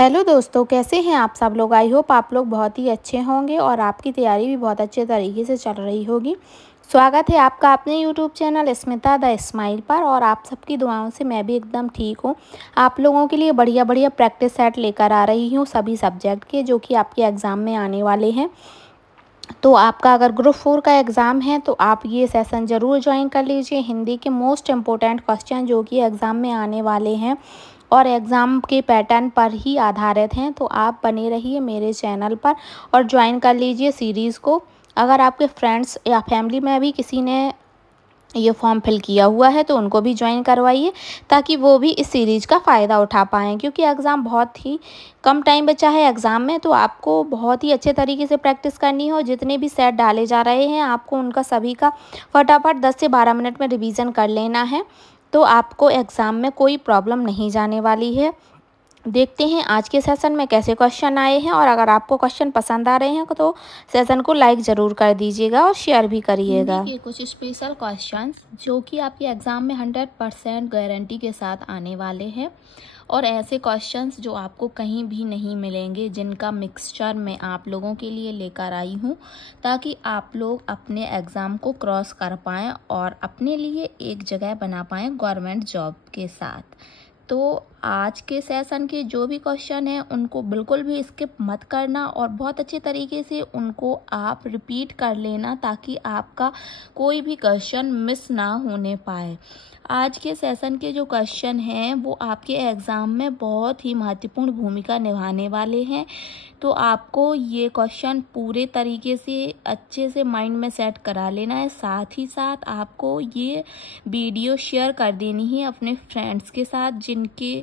Hello दोस्तों, कैसे हैं आप सब लोग। आई होप आप लोग बहुत ही अच्छे होंगे और आपकी तैयारी भी बहुत अच्छे तरीके से चल रही होगी। स्वागत है आपका अपने YouTube channel Smita the smile पर। और आप सबकी दुआओं से मैं भी एकदम ठीक हूँ। आप लोगों के लिए बढ़िया बढ़िया प्रैक्टिस सेट लेकर आ रही हूँ सभी सब्जेक्ट के, जो कि आपके एग्ज़ाम में आने वाले हैं। तो आपका अगर ग्रुप 4 का एग्ज़ाम है तो आप ये सेशन ज़रूर ज्वाइन कर लीजिए। हिंदी के मोस्ट इम्पोर्टेंट क्वेश्चन जो कि एग्ज़ाम में आने वाले हैं और एग्ज़ाम के पैटर्न पर ही आधारित हैं, तो आप बने रहिए मेरे चैनल पर और ज्वाइन कर लीजिए सीरीज़ को। अगर आपके फ्रेंड्स या फैमिली में भी किसी ने ये फॉर्म फिल किया हुआ है तो उनको भी ज्वाइन करवाइए, ताकि वो भी इस सीरीज़ का फ़ायदा उठा पाएँ। क्योंकि एग्ज़ाम बहुत ही कम टाइम बचा है एग्ज़ाम में, तो आपको बहुत ही अच्छे तरीके से प्रैक्टिस करनी हो। जितने भी सेट डाले जा रहे हैं आपको उनका सभी का फटाफट 10 से 12 मिनट में रिवीजन कर लेना है, तो आपको एग्ज़ाम में कोई प्रॉब्लम नहीं जाने वाली है। देखते हैं आज के सेशन में कैसे क्वेश्चन आए हैं, और अगर आपको क्वेश्चन पसंद आ रहे हैं तो सेशन को लाइक ज़रूर कर दीजिएगा और शेयर भी करिएगा। हिंदी के कुछ स्पेशल क्वेश्चंस जो कि आपके एग्ज़ाम में 100% गारंटी के साथ आने वाले हैं, और ऐसे क्वेश्चंस जो आपको कहीं भी नहीं मिलेंगे, जिनका मिक्सचर मैं आप लोगों के लिए लेकर आई हूँ, ताकि आप लोग अपने एग्ज़ाम को क्रॉस कर पाएँ और अपने लिए एक जगह बना पाएँ गवर्नमेंट जॉब के साथ। तो आज के सेशन के जो भी क्वेश्चन हैं उनको बिल्कुल भी स्किप मत करना और बहुत अच्छे तरीके से उनको आप रिपीट कर लेना, ताकि आपका कोई भी क्वेश्चन मिस ना होने पाए। आज के सेशन के जो क्वेश्चन हैं वो आपके एग्ज़ाम में बहुत ही महत्वपूर्ण भूमिका निभाने वाले हैं। तो आपको ये क्वेश्चन पूरे तरीके से अच्छे से माइंड में सेट करा लेना है। साथ ही साथ आपको ये वीडियो शेयर कर देनी है अपने फ्रेंड्स के साथ, जिनके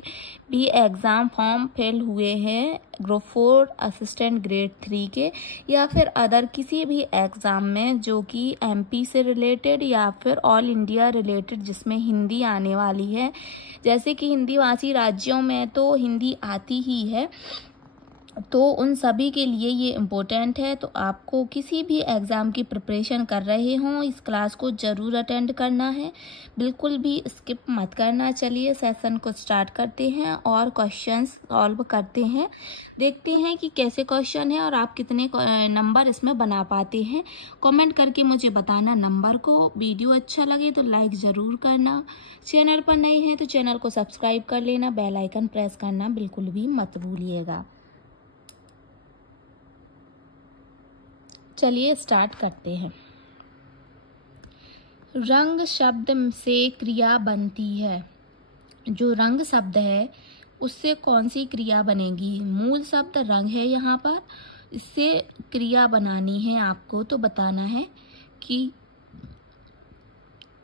भी एग्ज़ाम फॉर्म फिल हुए हैं ग्रुप 4 असिस्टेंट ग्रेड 3 के, या फिर अदर किसी भी एग्ज़ाम में जो कि एमपी से रिलेटेड या फिर ऑल इंडिया रिलेटेड, जिसमें हिंदी आने वाली है। जैसे कि हिंदी भाषी राज्यों में तो हिंदी आती ही है, तो उन सभी के लिए ये इम्पोर्टेंट है। तो आपको किसी भी एग्ज़ाम की प्रिपरेशन कर रहे हों, इस क्लास को ज़रूर अटेंड करना है, बिल्कुल भी स्किप मत करना। चलिए सेशन को स्टार्ट करते हैं और क्वेश्चंस सॉल्व करते हैं। देखते हैं कि कैसे क्वेश्चन है और आप कितने नंबर इसमें बना पाते हैं। कमेंट करके मुझे बताना नंबर को। वीडियो अच्छा लगे तो लाइक ज़रूर करना। चैनल पर नए हैं तो चैनल को सब्सक्राइब कर लेना, बेल आइकन प्रेस करना बिल्कुल भी मत भूलिएगा। चलिए स्टार्ट करते हैं। रंग शब्द से क्रिया बनती है। जो रंग शब्द है उससे कौन सी क्रिया बनेगी? मूल शब्द रंग है यहाँ पर, इससे क्रिया बनानी है आपको। तो बताना है कि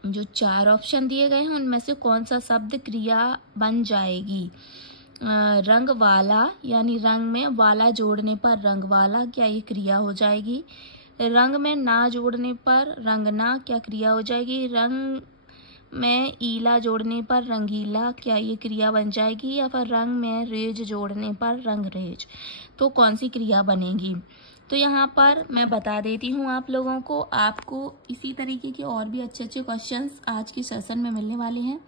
जो 4 ऑप्शन दिए गए हैं उनमें से कौन सा शब्द क्रिया बन जाएगी। रंग वाला, यानी रंग में वाला जोड़ने पर रंग वाला, क्या ये क्रिया हो जाएगी? रंग में ना जोड़ने पर रंगना, क्या क्रिया हो जाएगी? रंग में ईला जोड़ने पर रंगीला, क्या ये क्रिया बन जाएगी? या फिर रंग में रेज जोड़ने पर रंगरेज, तो कौन सी क्रिया बनेगी? तो यहाँ पर मैं बता देती हूँ आप लोगों को। आपको इसी तरीके के और भी अच्छे अच्छे क्वेश्चंस आज के सेशन में मिलने वाले हैं।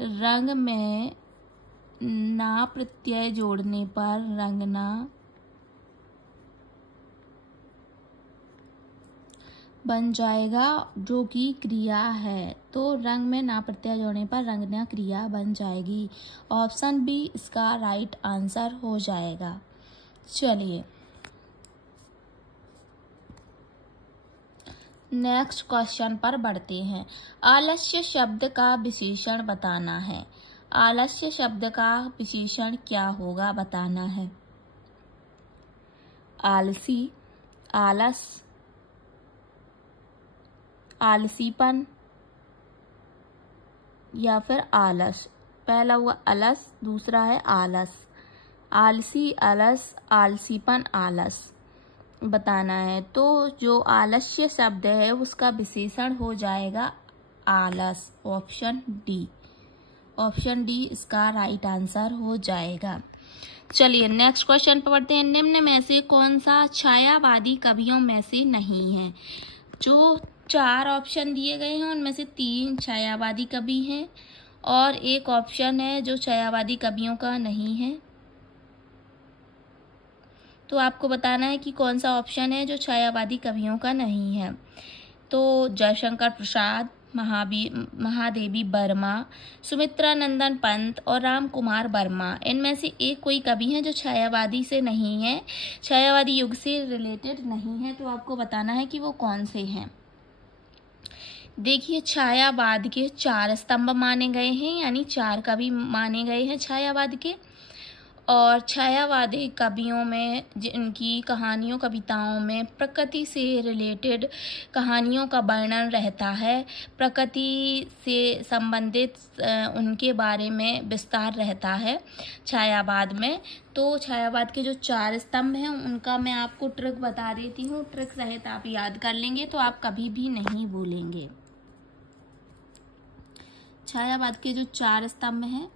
रंग में ना प्रत्यय जोड़ने पर रंगना बन जाएगा, जो कि क्रिया है। तो रंग में ना प्रत्यय जोड़ने पर रंगना क्रिया बन जाएगी। ऑप्शन बी इसका राइट आंसर हो जाएगा। चलिए नेक्स्ट क्वेश्चन पर बढ़ते हैं। आलस्य शब्द का विशेषण बताना है। आलस्य शब्द का विशेषण क्या होगा बताना है। आलसी, आलस, आलसीपन या फिर आलस। पहला हुआ अलस, दूसरा है आलस। आलसी, अलस, आलसीपन, आलस बताना है। तो जो आलस्य शब्द है उसका विशेषण हो जाएगा आलस। Option D. ऑप्शन डी इसका राइट आंसर हो जाएगा। चलिए नेक्स्ट क्वेश्चन पर बढ़ते हैं। निम्न में से कौन सा छायावादी कवियों में से नहीं है? जो 4 ऑप्शन दिए गए हैं उनमें से 3 छायावादी कवि हैं और एक ऑप्शन है जो छायावादी कवियों का नहीं है। तो आपको बताना है कि कौन सा ऑप्शन है जो छायावादी कवियों का नहीं है। तो जयशंकर प्रसाद, महादेवी वर्मा, सुमित्रा नंदन पंत और राम कुमार वर्मा, इनमें से एक कोई कवि हैं जो छायावादी से नहीं है, छायावादी युग से रिलेटेड नहीं है। तो आपको बताना है कि वो कौन से हैं। देखिए, छायावाद के 4 स्तंभ माने गए हैं, यानी 4 कवि माने गए हैं छायावाद के। और छायावादी कवियों में जिनकी कहानियों कविताओं में प्रकृति से रिलेटेड कहानियों का वर्णन रहता है, प्रकृति से संबंधित उनके बारे में विस्तार रहता है छायावाद में। तो छायावाद के जो 4 स्तंभ हैं उनका मैं आपको ट्रिक बता देती हूँ। ट्रिक सहित आप याद कर लेंगे तो आप कभी भी नहीं भूलेंगे। छायावाद के जो 4 स्तंभ हैं,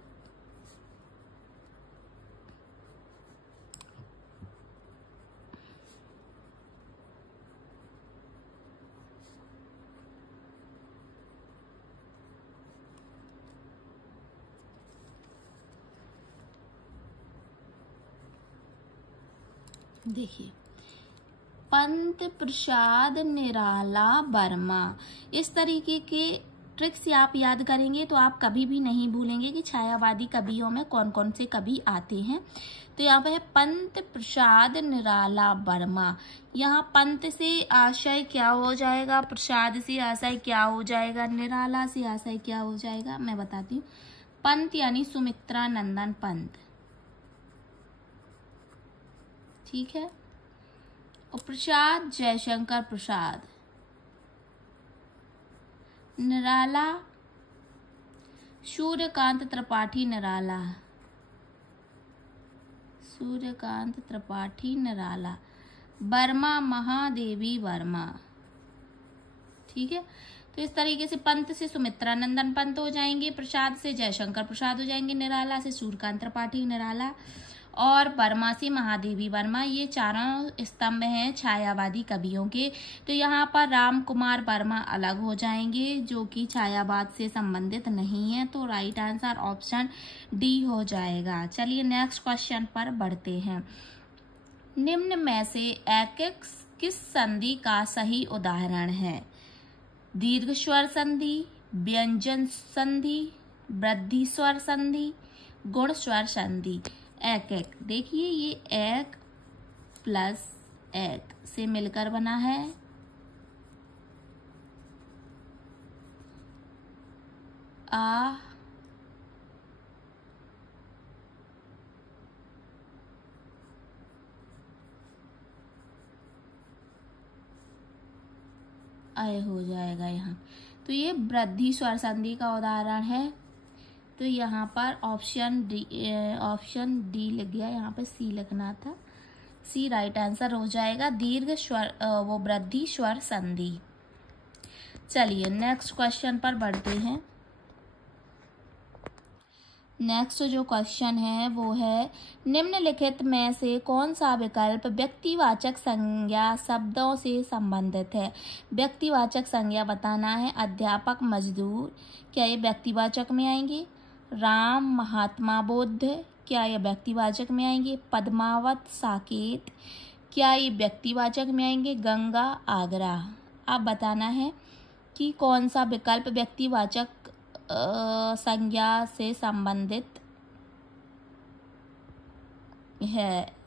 देखिए, पंत, प्रसाद, निराला, वर्मा, इस तरीके के ट्रिक से आप याद करेंगे तो आप कभी भी नहीं भूलेंगे कि छायावादी कवियों में कौन कौन से कवि आते हैं। तो यहाँ पे है पंत, प्रसाद, निराला, वर्मा। यहाँ पंत से आशय क्या हो जाएगा, प्रसाद से आशय क्या हो जाएगा, निराला से आशय क्या हो जाएगा, मैं बताती हूँ। पंत यानी सुमित्रा नंदन पंत, ठीक है। और प्रसाद जयशंकर प्रसाद, निराला सूर्यकांत त्रिपाठी निराला, सूर्यकांत त्रिपाठी निराला, वर्मा महादेवी वर्मा, ठीक है। तो इस तरीके से पंत से सुमित्रा नंदन पंत हो जाएंगे, प्रसाद से जयशंकर प्रसाद हो जाएंगे, निराला से सूर्यकांत त्रिपाठी निराला और वर्मा से महादेवी वर्मा। ये चारों स्तंभ हैं छायावादी कवियों के। तो यहाँ पर राम कुमार वर्मा अलग हो जाएंगे जो कि छायावाद से संबंधित नहीं है। तो राइट आंसर ऑप्शन डी हो जाएगा। चलिए नेक्स्ट क्वेश्चन पर बढ़ते हैं। निम्न में से एक किस संधि का सही उदाहरण है? दीर्घ स्वर संधि, व्यंजन संधि, वृद्धि स्वर संधि, गुण स्वर संधि। एक एक देखिए, ये एक प्लस एक से मिलकर बना है आ, आय हो जाएगा यहाँ। तो ये वृद्धि स्वर संधि का उदाहरण है। तो यहाँ पर ऑप्शन डी लग गया, यहाँ पर सी लिखना था। सी राइट आंसर हो जाएगा, दीर्घ स्वर वो वृद्धि स्वर संधि। चलिए नेक्स्ट क्वेश्चन पर बढ़ते हैं। नेक्स्ट जो क्वेश्चन है वो है, निम्नलिखित में से कौन सा विकल्प व्यक्तिवाचक संज्ञा शब्दों से संबंधित है? व्यक्तिवाचक संज्ञा बताना है। अध्यापक, मजदूर, क्या ये व्यक्तिवाचक में आएंगे? राम, महात्मा, बुद्ध, क्या ये व्यक्तिवाचक में आएंगे? पद्मावत, साकेत, क्या ये व्यक्तिवाचक में आएंगे? गंगा, आगरा। अब बताना है कि कौन सा विकल्प व्यक्तिवाचक संज्ञा से संबंधित है।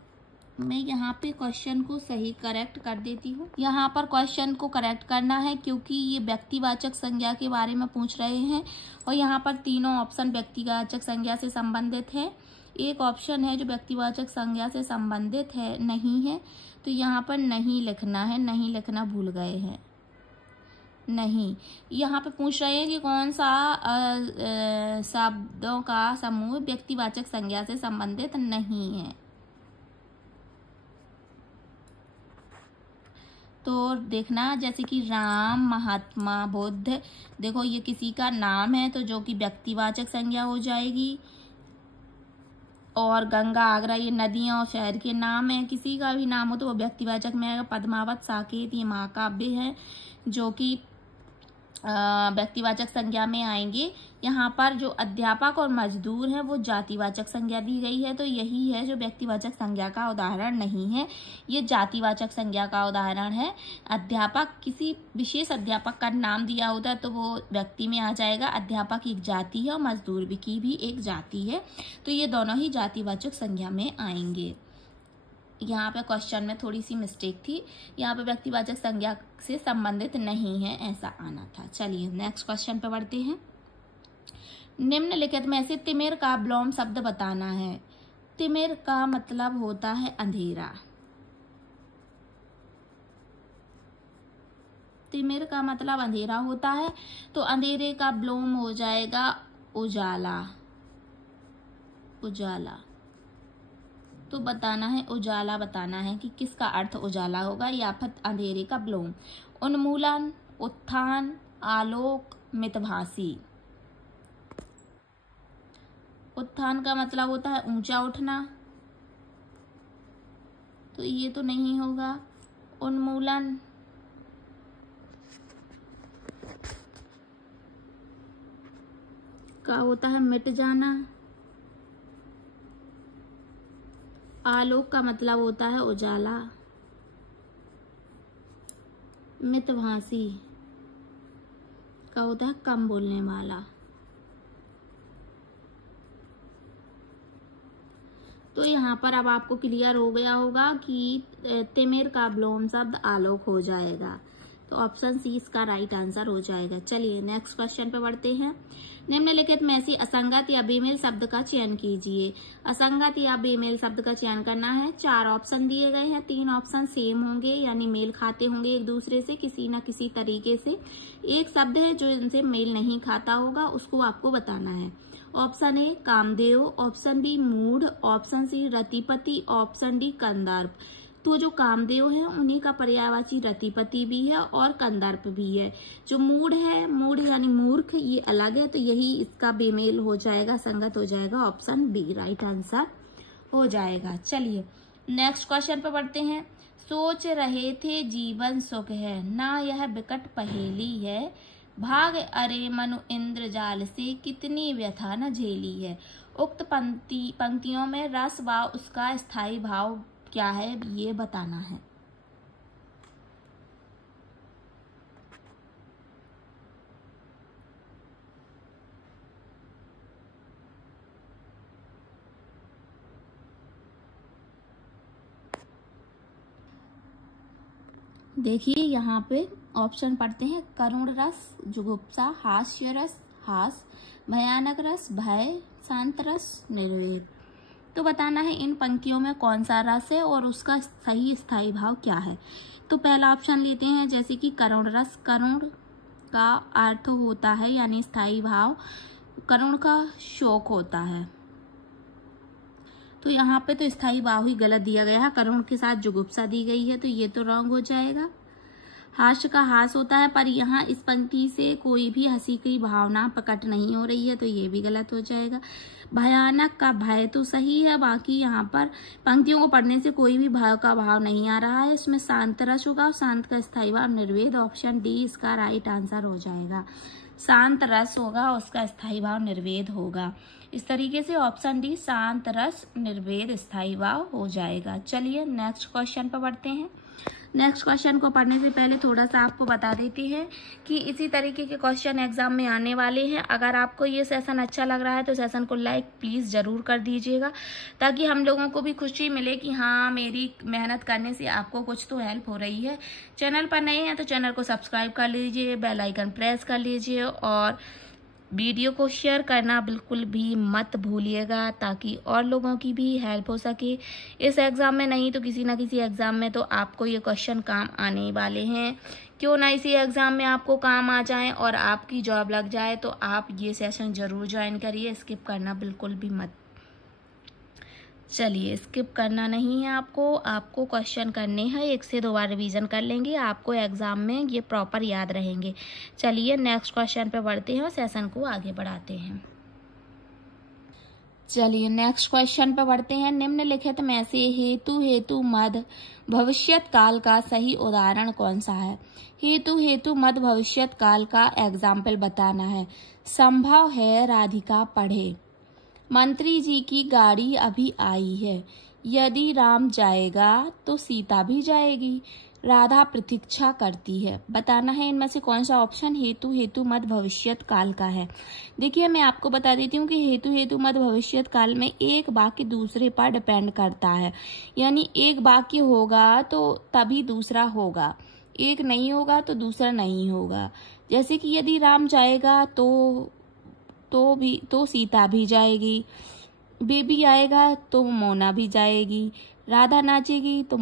मैं यहाँ पे क्वेश्चन को सही करेक्ट कर देती हूँ। यहाँ पर क्वेश्चन को करेक्ट करना है क्योंकि ये व्यक्तिवाचक संज्ञा के बारे में पूछ रहे हैं और यहाँ पर तीनों ऑप्शन व्यक्तिवाचक संज्ञा से संबंधित है। एक ऑप्शन है जो व्यक्तिवाचक संज्ञा से संबंधित है नहीं है, तो यहाँ पर नहीं लिखना है, नहीं लिखना भूल गए हैं। नहीं, यहाँ पे पूछ रहे हैं कि कौन सा शब्दों का समूह व्यक्तिवाचक संज्ञा से संबंधित नहीं है। तो देखना, जैसे कि राम, महात्मा, बुद्ध, देखो ये किसी का नाम है तो जो कि व्यक्तिवाचक संज्ञा हो जाएगी। और गंगा, आगरा, ये नदियां और शहर के नाम है, किसी का भी नाम हो तो वो व्यक्तिवाचक में आएगा। पद्मावत, साकेत, ये महाकाव्य है जो कि व्यक्तिवाचक संज्ञा में आएंगे। यहाँ पर जो अध्यापक और मजदूर हैं वो जातिवाचक संज्ञा दी गई है, तो यही है जो व्यक्तिवाचक संज्ञा का उदाहरण नहीं है, ये जातिवाचक संज्ञा का उदाहरण है। अध्यापक, किसी विशेष अध्यापक का नाम दिया होता है तो वो व्यक्ति में आ जाएगा। अध्यापक एक जाति है और मजदूर की भी एक जाति है, तो ये दोनों ही जातिवाचक संज्ञा में आएंगे। यहाँ पे क्वेश्चन में थोड़ी सी मिस्टेक थी, यहाँ पे व्यक्तिवाचक संज्ञा से संबंधित नहीं है ऐसा आना था। चलिए नेक्स्ट क्वेश्चन पे बढ़ते हैं। निम्नलिखित में से तिमिर का विलोम शब्द बताना है। तिमिर का मतलब होता है अंधेरा। तिमिर का मतलब अंधेरा होता है, तो अंधेरे का विलोम हो जाएगा उजाला। उजाला तो बताना है, उजाला बताना है कि किसका अर्थ उजाला होगा या फिर अंधेरे का विलोम। उन्मूलन, उत्थान, आलोक, मितभाषी। उत्थान का मतलब होता है ऊंचा उठना, तो ये तो नहीं होगा। उन्मूलन का होता है मिट जाना। आलोक का मतलब होता है उजाला। मितभाषी का होता है कम बोलने वाला। तो यहाँ पर अब आपको क्लियर हो गया होगा कि तिमिर का विलोम शब्द आलोक हो जाएगा, तो ऑप्शन सी इसका राइट आंसर हो जाएगा। चलिए नेक्स्ट क्वेश्चन पे बढ़ते हैं। निम्नलिखित में से असंगत या बेमेल शब्द का चयन कीजिए। असंगत या बेमेल शब्द का चयन करना है। 4 ऑप्शन दिए गए हैं, 3 ऑप्शन सेम होंगे यानी मेल खाते होंगे एक दूसरे से किसी न किसी तरीके से। एक शब्द है जो इनसे मेल नहीं खाता होगा, उसको आपको बताना है। Option A Kamdev, option B मूढ़, option C Ratipati, option D Kandarpa. तो जो कामदेव है उन्हीं का पर्यायवाची रतिपति भी है और कंदर्प भी है। जो मूढ़ है, मूढ़ यानी मूर्ख, ये अलग है, तो यही इसका बेमेल हो जाएगा, संगत हो जाएगा। ऑप्शन बी राइट आंसर हो जाएगा। चलिए नेक्स्ट क्वेश्चन पर बढ़ते हैं। सोच रहे थे जीवन सुख है, ना यह विकट पहेली है। भाग अरे मनु इंद्रजाल से, कितनी व्यथा न झेली है। उक्त पंक्तियों में रस व उसका स्थायी भाव क्या है, ये बताना है। देखिए यहाँ पे ऑप्शन पढ़ते हैं। करुण रस, जुगुप्सा, हास्य रस, हास, भयानक रस, भय, शांत रस, निर्वेद। तो बताना है इन पंक्तियों में कौन सा रस है और उसका सही स्थायी भाव क्या है। तो पहला ऑप्शन लेते हैं, जैसे कि करुण रस। करुण का अर्थ होता है यानी स्थायी भाव, करुण का शोक होता है, तो यहाँ पे तो स्थायी भाव ही गलत दिया गया है। करुण के साथ जुगुप्सा दी गई है, तो ये तो रॉन्ग हो जाएगा। हास्य का हास होता है, पर यहाँ इस पंक्ति से कोई भी हंसी की भावना प्रकट नहीं हो रही है, तो ये भी गलत हो जाएगा। भयानक का भय तो सही है, बाकी यहाँ पर पंक्तियों को पढ़ने से कोई भी भय का भाव नहीं आ रहा है। इसमें शांत रस होगा और शांत का स्थायी भाव निर्वेद। ऑप्शन डी इसका राइट आंसर हो जाएगा। शांत रस होगा, उसका स्थायी भाव निर्वेद होगा। इस तरीके से ऑप्शन डी शांत रस निर्वेद स्थायी भाव हो जाएगा। चलिए नेक्स्ट क्वेश्चन पर बढ़ते हैं। नेक्स्ट क्वेश्चन को पढ़ने से पहले थोड़ा सा आपको बता देते हैं कि इसी तरीके के क्वेश्चन एग्जाम में आने वाले हैं। अगर आपको ये सेशन अच्छा लग रहा है तो सेशन को लाइक प्लीज़ ज़रूर कर दीजिएगा, ताकि हम लोगों को भी खुशी मिले कि हाँ मेरी मेहनत करने से आपको कुछ तो हेल्प हो रही है। चैनल पर नए हैं तो चैनल को सब्सक्राइब कर लीजिए, बेल आइकन प्रेस कर लीजिए और वीडियो को शेयर करना बिल्कुल भी मत भूलिएगा, ताकि और लोगों की भी हेल्प हो सके। इस एग्ज़ाम में नहीं तो किसी ना किसी एग्ज़ाम में तो आपको ये क्वेश्चन काम आने वाले हैं। क्यों ना इसी एग्ज़ाम में आपको काम आ जाए और आपकी जॉब लग जाए, तो आप ये सेशन ज़रूर ज्वाइन करिए, स्किप करना बिल्कुल भी मत। चलिए स्किप करना नहीं है आपको क्वेश्चन करने हैं, 1 से 2 बार रिवीजन कर लेंगे, आपको एग्जाम में ये प्रॉपर याद रहेंगे। चलिए नेक्स्ट क्वेश्चन पे बढ़ते हैं और सेशन को आगे बढ़ाते हैं। चलिए नेक्स्ट क्वेश्चन पे बढ़ते हैं। निम्नलिखित में से हेतु मद भविष्यत काल का सही उदाहरण कौन सा है? हेतु मद भविष्यत काल का एग्जाम्पल बताना है। संभव है राधिका पढ़े। मंत्री जी की गाड़ी अभी आई है। यदि राम जाएगा तो सीता भी जाएगी। राधा प्रतीक्षा करती है। बताना है इनमें से कौन सा ऑप्शन हेतु मद भविष्यत काल का है। देखिए मैं आपको बता देती हूँ कि हेतु मद भविष्यत काल में एक वाक्य दूसरे पर डिपेंड करता है, यानी एक वाक्य होगा तो तभी दूसरा होगा, एक नहीं होगा तो दूसरा नहीं होगा। जैसे कि यदि राम जाएगा तो सीता भी जाएगी, बेबी आएगा तो मोना भी जाएगी, राधा नाचेगी तो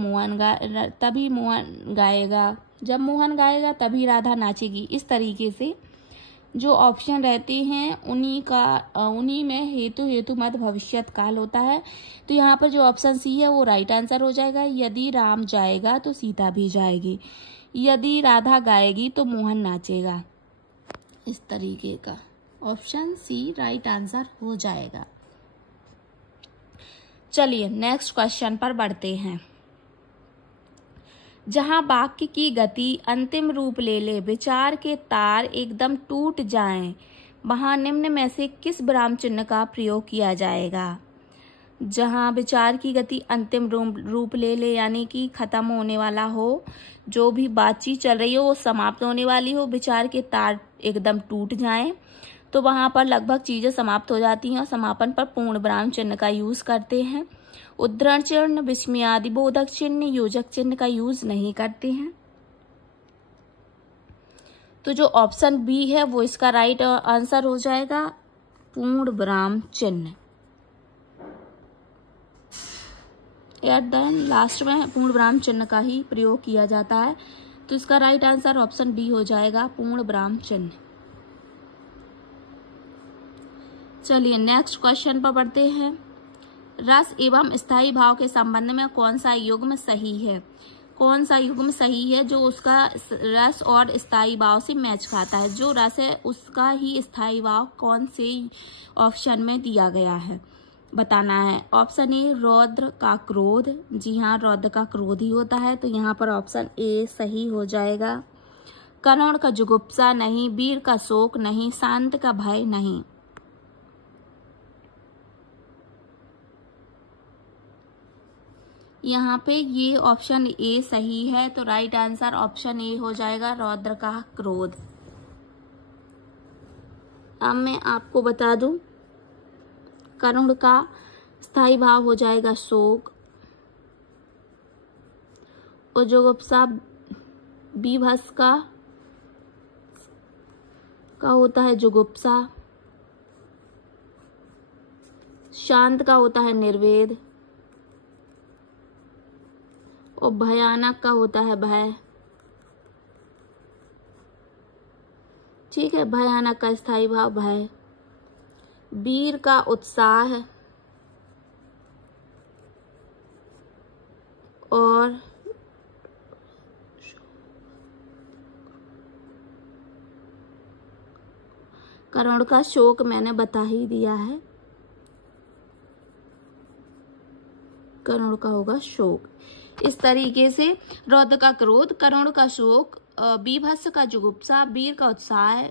तभी मोहन गाएगा, जब मोहन गाएगा तभी राधा नाचेगी। इस तरीके से जो ऑप्शन रहते हैं उन्हीं में हेतु मद भविष्यत काल होता है। तो यहाँ पर जो ऑप्शन सी है वो राइट आंसर हो जाएगा। यदि राम जाएगा तो सीता भी जाएगी, यदि राधा गाएगी तो मोहन नाचेगा। इस तरीके का ऑप्शन सी राइट आंसर हो जाएगा। चलिए नेक्स्ट क्वेश्चन पर बढ़ते हैं। जहां वाक्य की गति अंतिम रूप ले ले, विचार के तार एकदम टूट जाएं, वहां निम्न में से किस विराम चिन्ह का प्रयोग किया जाएगा? जहां विचार की गति अंतिम रूप ले ले यानी कि खत्म होने वाला हो, जो भी बातचीत चल रही हो वो समाप्त होने वाली हो, विचार के तार एकदम टूट जाएं, तो वहां पर लगभग चीजें समाप्त हो जाती हैं और समापन पर पूर्ण विराम चिन्ह का यूज करते हैं। उद्धरण चिन्ह, विस्मयादि बोधक चिन्ह, योजक चिन्ह का यूज नहीं करते हैं। तो जो ऑप्शन बी है वो इसका राइट आंसर हो जाएगा, पूर्ण विराम चिन्ह। एट द एंड लास्ट में पूर्ण विराम चिन्ह का ही प्रयोग किया जाता है। तो इसका राइट आंसर ऑप्शन बी हो जाएगा, पूर्ण विराम चिन्ह। चलिए नेक्स्ट क्वेश्चन पर बढ़ते हैं। रस एवं स्थायी भाव के संबंध में कौन सा युग्म सही है? कौन सा युग्म सही है जो उसका रस और स्थायी भाव से मैच खाता है? जो रस है उसका ही स्थायी भाव कौन से ऑप्शन में दिया गया है बताना है। ऑप्शन ए रौद्र का क्रोध, जी हाँ रौद्र का क्रोध ही होता है, तो यहाँ पर ऑप्शन ए सही हो जाएगा। करुण का जुगुप्सा नहीं, वीर का शोक नहीं, शांत का भय नहीं। यहाँ पे ये ऑप्शन ए सही है, तो राइट आंसर ऑप्शन ए हो जाएगा, रौद्र का क्रोध। अब मैं आपको बता दूं, करुण का स्थायी भाव हो जाएगा शोक, और जुगुप्सा बीभत्स का होता है जुगुप्सा, शांत का होता है निर्वेद, और भयानक का होता है भय। ठीक है, भयानक का स्थायी भाव भय, वीर का उत्साह, और करुण का शोक मैंने बता ही दिया है, करुण का होगा शोक। इस तरीके से रौद्र का क्रोध, करुण का शोक, बीभत्स का जुगुप्सा, वीर का उत्साह,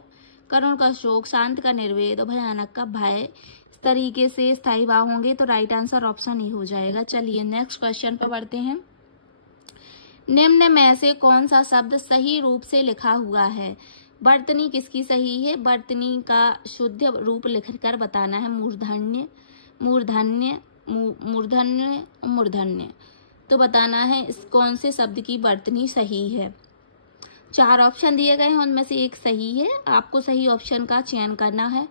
करुण का शोक, शांत का निर्वेद और भयानक का भय, इस तरीके से स्थायी भाव होंगे, तो राइट आंसर ऑप्शन ए हो जाएगा। चलिए नेक्स्ट क्वेश्चन पर बढ़ते हैं। निम्न में से कौन सा शब्द सही रूप से लिखा हुआ है? वर्तनी किसकी सही है? वर्तनी का शुद्ध रूप लिखकर बताना है। मूर्धन्य, मूर्धन्य, मूर्धन्य, मूर्धन्य। तो बताना है इस कौन से शब्द की वर्तनी सही है। 4 ऑप्शन दिए गए हैं, उनमें से एक सही है, आपको सही ऑप्शन का चयन करना है।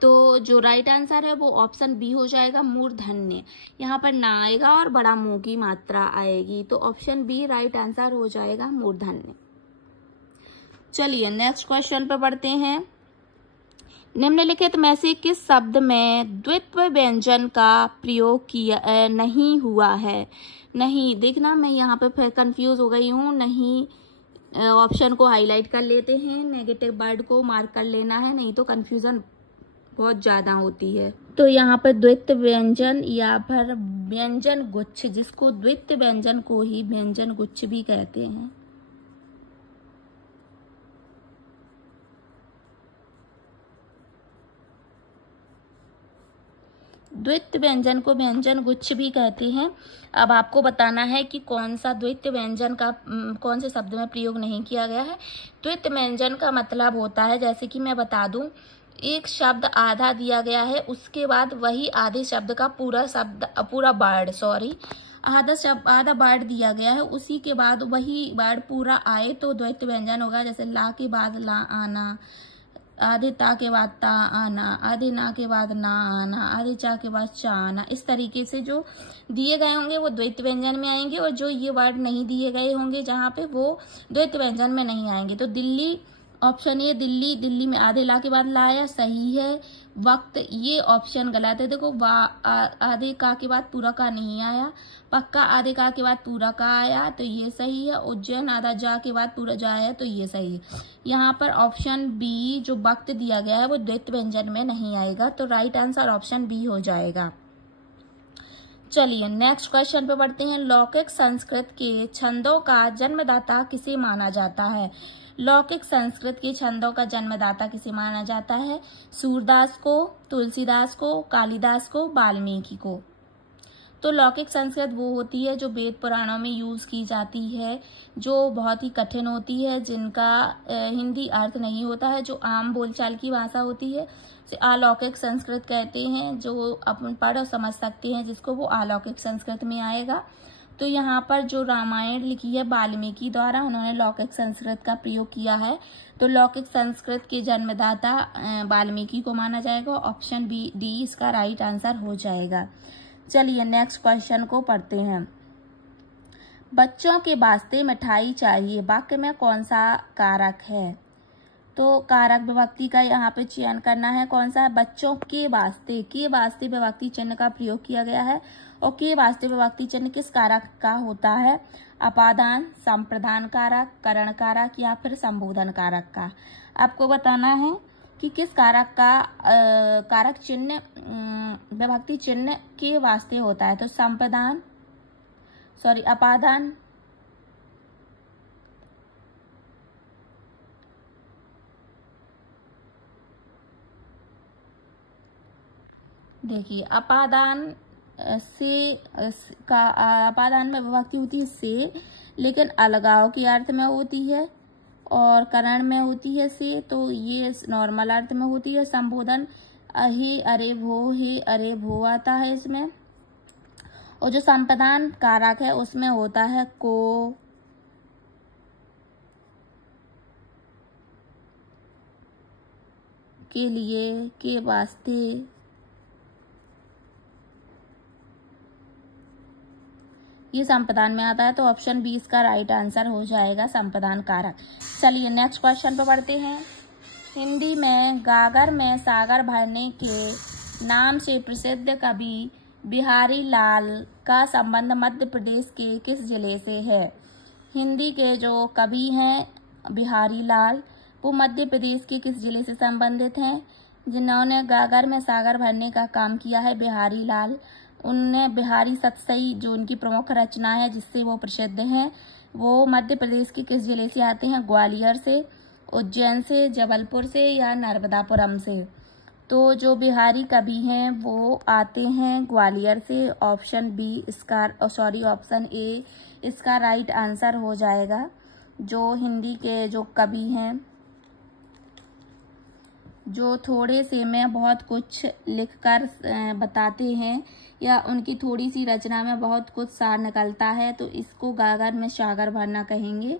तो जो राइट आंसर है वो ऑप्शन बी हो जाएगा, मूर्धन्य। यहाँ पर ना आएगा और बड़ा मुंह की मात्रा आएगी, तो ऑप्शन बी राइट आंसर हो जाएगा, मूर्धन्य। चलिए नेक्स्ट क्वेश्चन पर बढ़ते हैं। निम्नलिखित में से किस शब्द में द्वित्व व्यंजन का प्रयोग किया नहीं हुआ है? नहीं, देखना मैं यहाँ पे फिर कंफ्यूज हो गई हूँ। नहीं ऑप्शन को हाईलाइट कर लेते हैं, नेगेटिव वर्ड को मार्क कर लेना है, नहीं तो कंफ्यूजन बहुत ज़्यादा होती है। तो यहाँ पर द्वित्व व्यंजन या फिर व्यंजन गुच्छ, जिसको द्वित्व व्यंजन को ही व्यंजन गुच्छ भी कहते हैं। द्वित्व व्यंजन को व्यंजन गुच्छ भी कहते हैं। अब आपको बताना है कि कौन सा द्वित्व व्यंजन का कौन से शब्द में प्रयोग नहीं किया गया है। द्वित्व व्यंजन का मतलब होता है, जैसे कि मैं बता दूं, एक शब्द आधा दिया गया है, उसके बाद वही आधे शब्द का पूरा आधा वर्ड दिया गया है, उसी के बाद वही वर्ड पूरा आए तो द्वित्व व्यंजन होगा। जैसे ला के बाद ला आना, आधे ता के बाद ता आना, आधे ना के बाद ना आना, आधे चा के बाद चा आना। इस तरीके से जो दिए गए होंगे वो द्वैत व्यंजन में आएंगे, और जो ये वर्ड नहीं दिए गए होंगे जहाँ पे, वो द्वैत व्यंजन में नहीं आएंगे। तो दिल्ली, ऑप्शन ए दिल्ली, दिल्ली में आधे ला के बाद ला आया, सही है। वक्त, ये ऑप्शन गलत है। देखो आधे का के बाद पूरा का नहीं आया। पक्का, आधे का के बाद पूरा का आया तो ये सही है। उज्जैन, आधा जा के बाद पूरा जा आया तो ये सही है। यहाँ पर ऑप्शन बी जो वक्त दिया गया है वो द्वैत व्यंजन में नहीं आएगा, तो राइट आंसर ऑप्शन बी हो जाएगा। चलिए नेक्स्ट क्वेश्चन पे बढ़ते हैं। लौकिक संस्कृत के छंदों का जन्मदाता किसे माना जाता है? लौकिक संस्कृत के छंदों का जन्मदाता किसे माना जाता है? सूरदास को, तुलसीदास को, कालिदास को, वाल्मीकि को। तो लौकिक संस्कृत वो होती है जो वेद पुराणों में यूज की जाती है, जो बहुत ही कठिन होती है, जिनका हिंदी अर्थ नहीं होता है, जो आम बोलचाल की भाषा होती है, से अलौकिक संस्कृत कहते हैं। जो अपन पढ़ और समझ सकते हैं जिसको, वो अलौकिक संस्कृत में आएगा। तो यहाँ पर जो रामायण लिखी है वाल्मीकि द्वारा, उन्होंने लौकिक संस्कृत का प्रयोग किया है। तो लौकिक संस्कृत के जन्मदाता वाल्मीकि को माना जाएगा। ऑप्शन बी डी इसका राइट आंसर हो जाएगा। चलिए नेक्स्ट क्वेश्चन को पढ़ते हैं। बच्चों के वास्ते मिठाई चाहिए, वाक्य में कौन सा कारक है? तो कारक विभक्ति का यहाँ पे चयन करना है। कौन सा है? बच्चों के वास्ते विभक्ति चिन्ह का प्रयोग किया गया है। और के वास्ते विभक्ति चिन्ह किस कारक का होता है? अपादान, संप्रदान कारक, करण कारक या फिर संबोधन कारक का। आपको बताना है कि किस कारक का कारक चिन्ह विभक्ति चिन्ह के वास्ते होता है। तो अपादान, देखिए अपादान अपादान में विभक्ति होती है से, लेकिन अलगाव के अर्थ में होती है, और करण में होती है से, तो ये नॉर्मल अर्थ में होती है। संबोधन हे अरे भो आता है इसमें। और जो संप्रदान कारक है उसमें होता है को, के लिए, के वास्ते, ये संप्रदान में आता है। तो ऑप्शन बी इसका राइट आंसर हो जाएगा, संप्रदान कारक। चलिए नेक्स्ट क्वेश्चन पे बढ़ते हैं। हिंदी में गागर में सागर भरने के नाम से प्रसिद्ध कवि बिहारी लाल का संबंध मध्य प्रदेश के किस जिले से है? हिंदी के जो कवि हैं बिहारी लाल, वो मध्य प्रदेश के किस जिले से संबंधित हैं? जिन्होंने गागर में सागर भरने का काम किया है बिहारी लाल, उनने बिहारी सतसई जो उनकी प्रमुख रचना है जिससे वो प्रसिद्ध हैं, वो मध्य प्रदेश के किस जिले से आते हैं? ग्वालियर से, उज्जैन से, जबलपुर से या नर्मदापुरम से। तो जो बिहारी कवि हैं वो आते हैं ग्वालियर से। ऑप्शन बी ऑप्शन ए इसका राइट आंसर हो जाएगा। जो हिंदी के जो कवि हैं, जो थोड़े से में बहुत कुछ लिखकर बताते हैं, या उनकी थोड़ी सी रचना में बहुत कुछ सार निकलता है, तो इसको गागर में सागर भरना कहेंगे।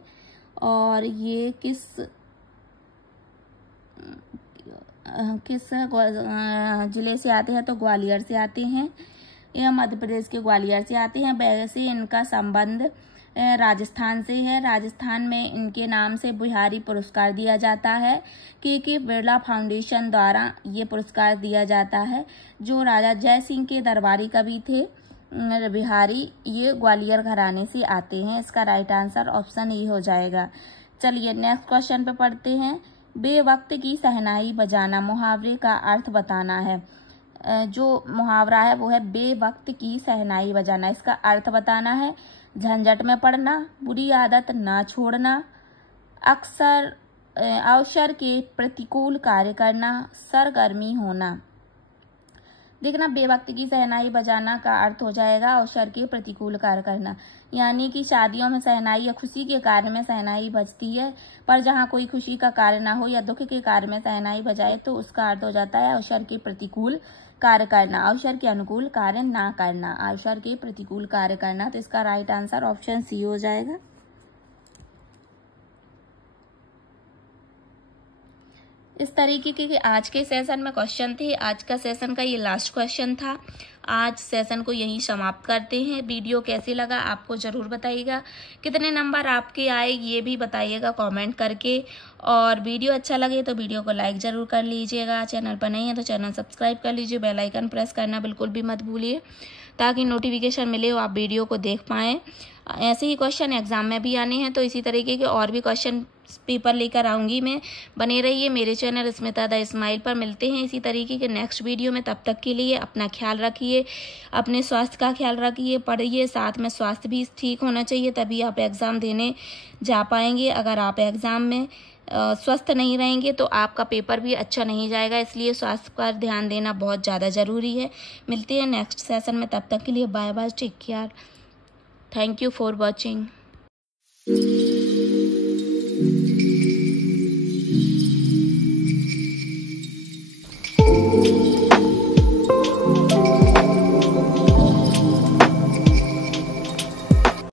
और ये किस जिले से आते हैं? तो ग्वालियर से आते हैं, यह मध्य प्रदेश के ग्वालियर से आते हैं। वैसे इनका संबंध राजस्थान से है। राजस्थान में इनके नाम से बिहारी पुरस्कार दिया जाता है। के बिरला फाउंडेशन द्वारा ये पुरस्कार दिया जाता है। जो राजा जय सिंह के दरबारी कवि थे बिहारी, ये ग्वालियर घराने से आते हैं। इसका राइट आंसर ऑप्शन ए हो जाएगा। चलिए नेक्स्ट क्वेश्चन पे पढ़ते हैं। बेवक्त की शहनाई बजाना मुहावरे का अर्थ बताना है। जो मुहावरा है वो है बेवक्त की शहनाई बजाना। इसका अर्थ बताना है झंझट में पड़ना, बुरी आदत ना छोड़ना, अवसर के प्रतिकूल कार्य करना, सरगर्मी होना। देखना, बेवक्त की शहनाई बजाना का अर्थ हो जाएगा अवसर के प्रतिकूल कार्य करना, यानी कि शादियों में शहनाई या खुशी के कार्य में शहनाई बजती है, पर जहाँ कोई खुशी का कार्य ना हो या दुख के कार्य में शहनाई बजाए तो उसका अर्थ हो जाता है अवसर के प्रतिकूल कार्य करना, अवसर के अनुकूल कार्य ना करना, अवसर के प्रतिकूल कार्य करना। तो इसका राइट आंसर ऑप्शन सी हो जाएगा। इस तरीके के आज के सेशन में क्वेश्चन थे। आज का सेशन का ये लास्ट क्वेश्चन था। आज सेशन को यहीं समाप्त करते हैं। वीडियो कैसे लगा आपको ज़रूर बताइएगा। कितने नंबर आपके आए ये भी बताइएगा कमेंट करके। और वीडियो अच्छा लगे तो वीडियो को लाइक ज़रूर कर लीजिएगा। चैनल पर नहीं है तो चैनल सब्सक्राइब कर लीजिए। बेल आइकन प्रेस करना बिल्कुल भी मत भूलिए ताकि नोटिफिकेशन मिले और आप वीडियो को देख पाएँ। ऐसे ही क्वेश्चन एग्जाम में भी आने हैं तो इसी तरीके के और भी क्वेश्चन पेपर लेकर आऊँगी मैं। बने रहिए मेरे चैनल स्मिता द स्माइल पर। मिलते हैं इसी तरीके के नेक्स्ट वीडियो में। तब तक के लिए अपना ख्याल रखिए, अपने स्वास्थ्य का ख्याल रखिए, पढ़िए, साथ में स्वास्थ्य भी ठीक होना चाहिए तभी आप एग्ज़ाम देने जा पाएंगे। अगर आप एग्ज़ाम में स्वस्थ नहीं रहेंगे तो आपका पेपर भी अच्छा नहीं जाएगा, इसलिए स्वास्थ्य पर ध्यान देना बहुत ज़्यादा ज़रूरी है। मिलते हैं नेक्स्ट सेशन में, तब तक के लिए bye bye, take care, thank you for watching.